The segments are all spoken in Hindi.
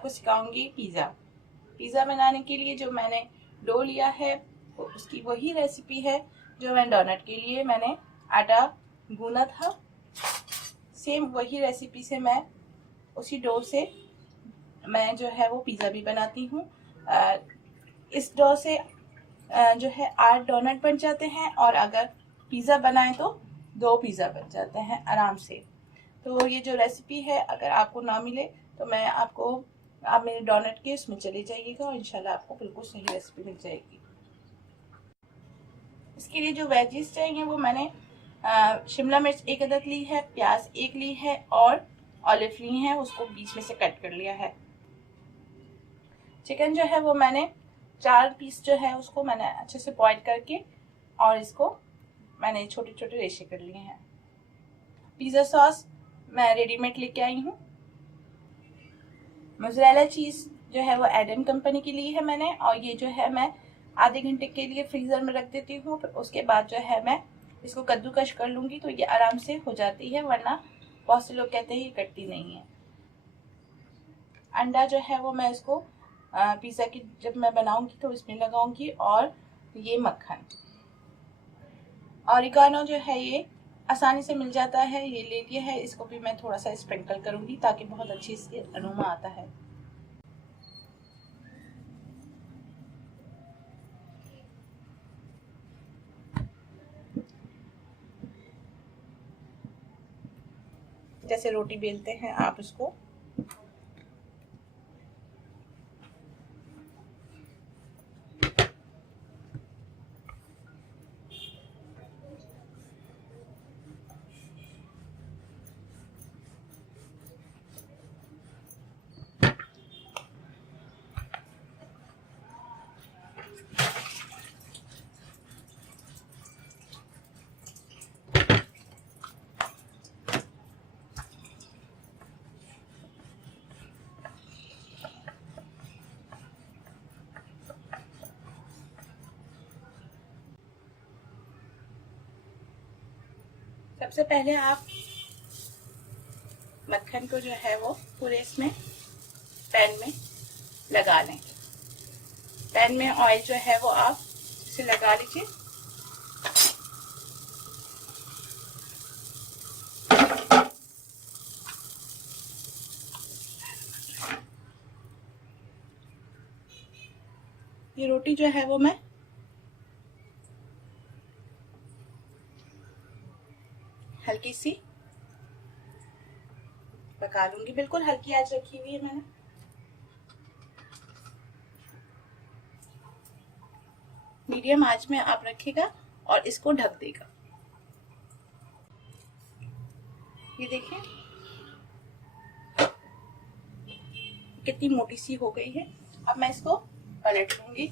आपको सिखाऊंगी पिज़्ज़ा। पिज़्ज़ा बनाने के लिए जो मैंने डो लिया है उसकी वही रेसिपी है जो मैं डोनट के लिए मैंने आटा गूना था। सेम वही रेसिपी से मैं उसी डो से मैं जो है वो पिज़्ज़ा भी बनाती हूँ। इस डो से जो है 8 डोनट बन जाते हैं और अगर पिज़्ज़ा बनाएं तो 2 पिज़्ज़ा बन जाते हैं आराम से। तो ये जो रेसिपी है अगर आपको ना मिले तो आप मेरे डोनट के उसमें चले जाइएगा और इंशाल्लाह आपको बिल्कुल सही रेसिपी मिल जाएगी। इसके लिए जो वेजीज चाहिए वो मैंने शिमला मिर्च 1 अदद ली है, प्याज 1 ली है और ऑलिव ली है, उसको बीच में से कट कर लिया है। चिकन जो है वो मैंने 4 पीस जो है उसको मैंने अच्छे से बॉईल करके और इसको मैंने छोटे छोटे रेशे कर लिए हैं। पिज़्ज़ा सॉस मैं रेडीमेड लेके आई हूँ। मोज़रेला चीज़ जो है वो एडम कंपनी की ली है मैंने, और ये जो है मैं आधे घंटे के लिए फ्रीज़र में रख देती हूँ। फिर उसके बाद जो है मैं इसको कद्दूकश कर लूँगी तो ये आराम से हो जाती है, वरना बहुत से लोग कहते हैं ये कटती नहीं है। अंडा जो है वो मैं इसको पिज़्ज़ा की जब मैं बनाऊंगी तो इसमें लगाऊंगी, और ये मक्खन। ऑरिगानो जो है ये आसानी से मिल जाता है, ये ले लिया है, इसको भी मैं थोड़ा सा स्प्रिंकल करूंगी ताकि बहुत अच्छी इसकी अरोमा आता है। जैसे रोटी बेलते हैं आप इसको सबसे पहले आप मक्खन को जो है वो पूरे इसमें पैन में लगा लें। पैन में ऑयल जो है वो आप इसे लगा लीजिए। ये रोटी जो है वो मैं हल्की सी पका लूंगी, बिल्कुल हल्की आंच रखी हुई है मैंने। मीडियम आंच में आप रखिएगा और इसको ढक देगा। ये देखिए कितनी मोटी सी हो गई है। अब मैं इसको पलट लूंगी।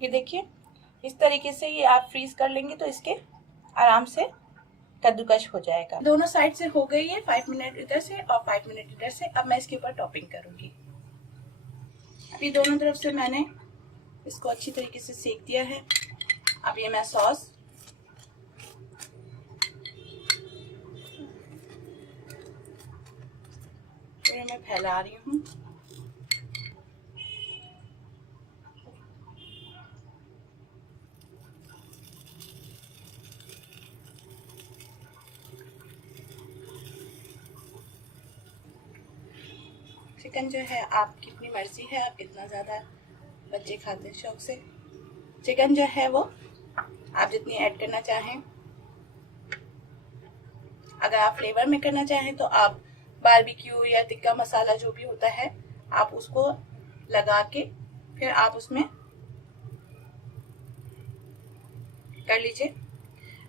ये देखिए इस तरीके से ये आप फ्रीज कर लेंगे तो इसके आराम से कद्दूकश हो जाएगा। दोनों साइड से हो गई है, 5 मिनट इधर से और 5 मिनट इधर से। अब मैं इसके ऊपर टॉपिंग करूंगी। अभी दोनों तरफ से मैंने इसको अच्छी तरीके से सेक दिया है। अब ये मैं सॉस पूरे में फैला रही हूँ। चिकन जो है आपकी अपनी मर्जी है, आप कितना ज़्यादा बच्चे खाते हैं शौक से। चिकन जो है वो आप जितनी ऐड करना चाहें। अगर आप फ्लेवर में करना चाहें तो आप बारबेक्यू या टिक्का मसाला जो भी होता है आप उसको लगा के फिर आप उसमें कर लीजिए।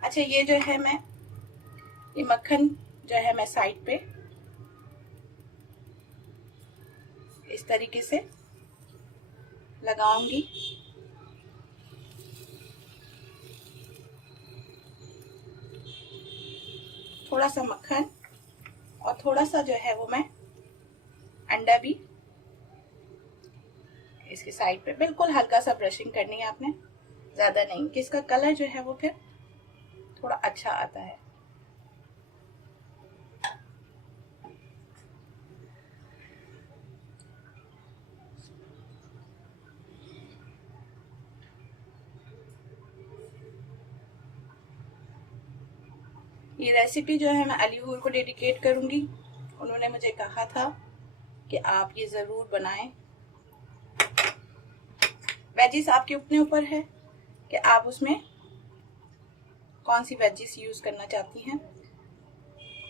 अच्छा ये जो है मैं ये मक्खन जो है मैं साइड पे इस तरीके से लगाऊंगी। थोड़ा सा मक्खन और थोड़ा सा जो है वो मैं अंडा भी इसके साइड पे बिल्कुल हल्का सा ब्रशिंग करनी है आपने, ज्यादा नहीं, कि इसका कलर जो है वो फिर थोड़ा अच्छा आता है। ये रेसिपी जो है मैं अली हूर को डेडिकेट करूंगी। उन्होंने मुझे कहा था कि आप ये जरूर बनाएं। वेजिस आपके अपने ऊपर है कि आप उसमें कौन सी वेजिस यूज करना चाहती हैं।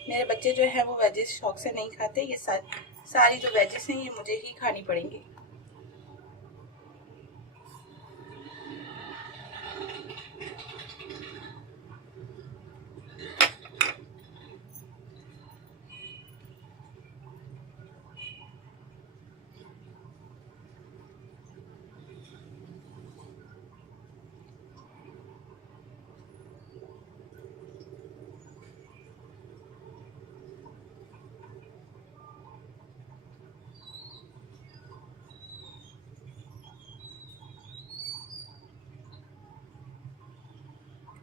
मेरे बच्चे जो है वो वेजिस शौक से नहीं खाते, ये सारी जो वेजिस हैं ये मुझे ही खानी पड़ेंगी।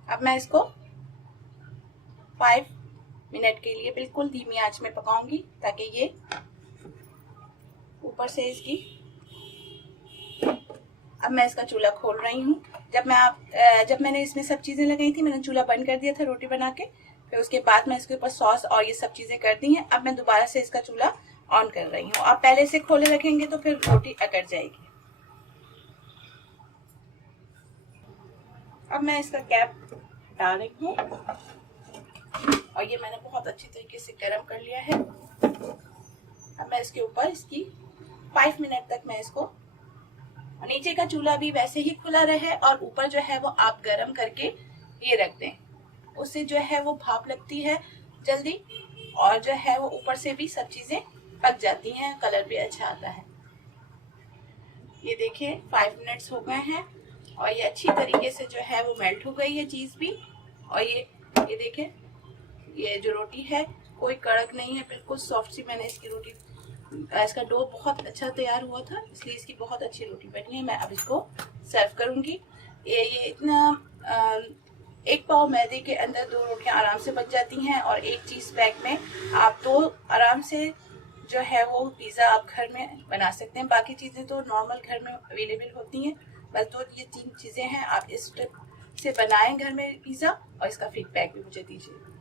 अब मैं इसको 5 मिनट के लिए बिल्कुल धीमी आंच में पकाऊंगी ताकि ये ऊपर से इसकी। अब मैं इसका चूल्हा खोल रही हूँ। जब मैंने इसमें सब चीजें लगाई थी, मैंने चूल्हा बंद कर दिया था रोटी बना के, फिर उसके बाद मैं इसके ऊपर सॉस और ये सब चीजें कर दी हैं। अब मैं दोबारा से इसका चूल्हा ऑन कर रही हूँ। आप पहले से खोले रखेंगे तो फिर रोटी अकड़ जाएगी। अब मैं इसका कैप डाल रही हूँ और ये मैंने बहुत अच्छी तरीके से गर्म कर लिया है। अब मैं इसके ऊपर इसकी 5 मिनट तक मैं इसको, नीचे का चूल्हा भी वैसे ही खुला रहे और ऊपर जो है वो आप गर्म करके ये रख दें, उससे जो है वो भाप लगती है जल्दी और जो है वो ऊपर से भी सब चीजें पक जाती हैं, कलर भी अच्छा आता है। ये देखिए 5 मिनट्स हो गए हैं और ये अच्छी तरीके से जो है वो मेल्ट हो गई है चीज भी। और ये देखिए ये जो रोटी है कोई कड़क नहीं है, बिल्कुल सॉफ्ट सी मैंने इसकी रोटी, इसका डो बहुत अच्छा तैयार हुआ था इसलिए इसकी बहुत अच्छी रोटी बनी है। मैं अब इसको सर्व करूंगी। ये इतना 1 पाव मैदे के अंदर 2 रोटियां आराम से बच जाती हैं और 1 चीज पैक में आप 2 आराम से जो है वो पिज्जा आप घर में बना सकते हैं। बाकी चीजें तो नॉर्मल घर में अवेलेबल होती हैं, बस 2 ये 3 चीजें हैं। आप इस टिप से बनाएं घर में पिज्जा और इसका फीडबैक भी मुझे दीजिए।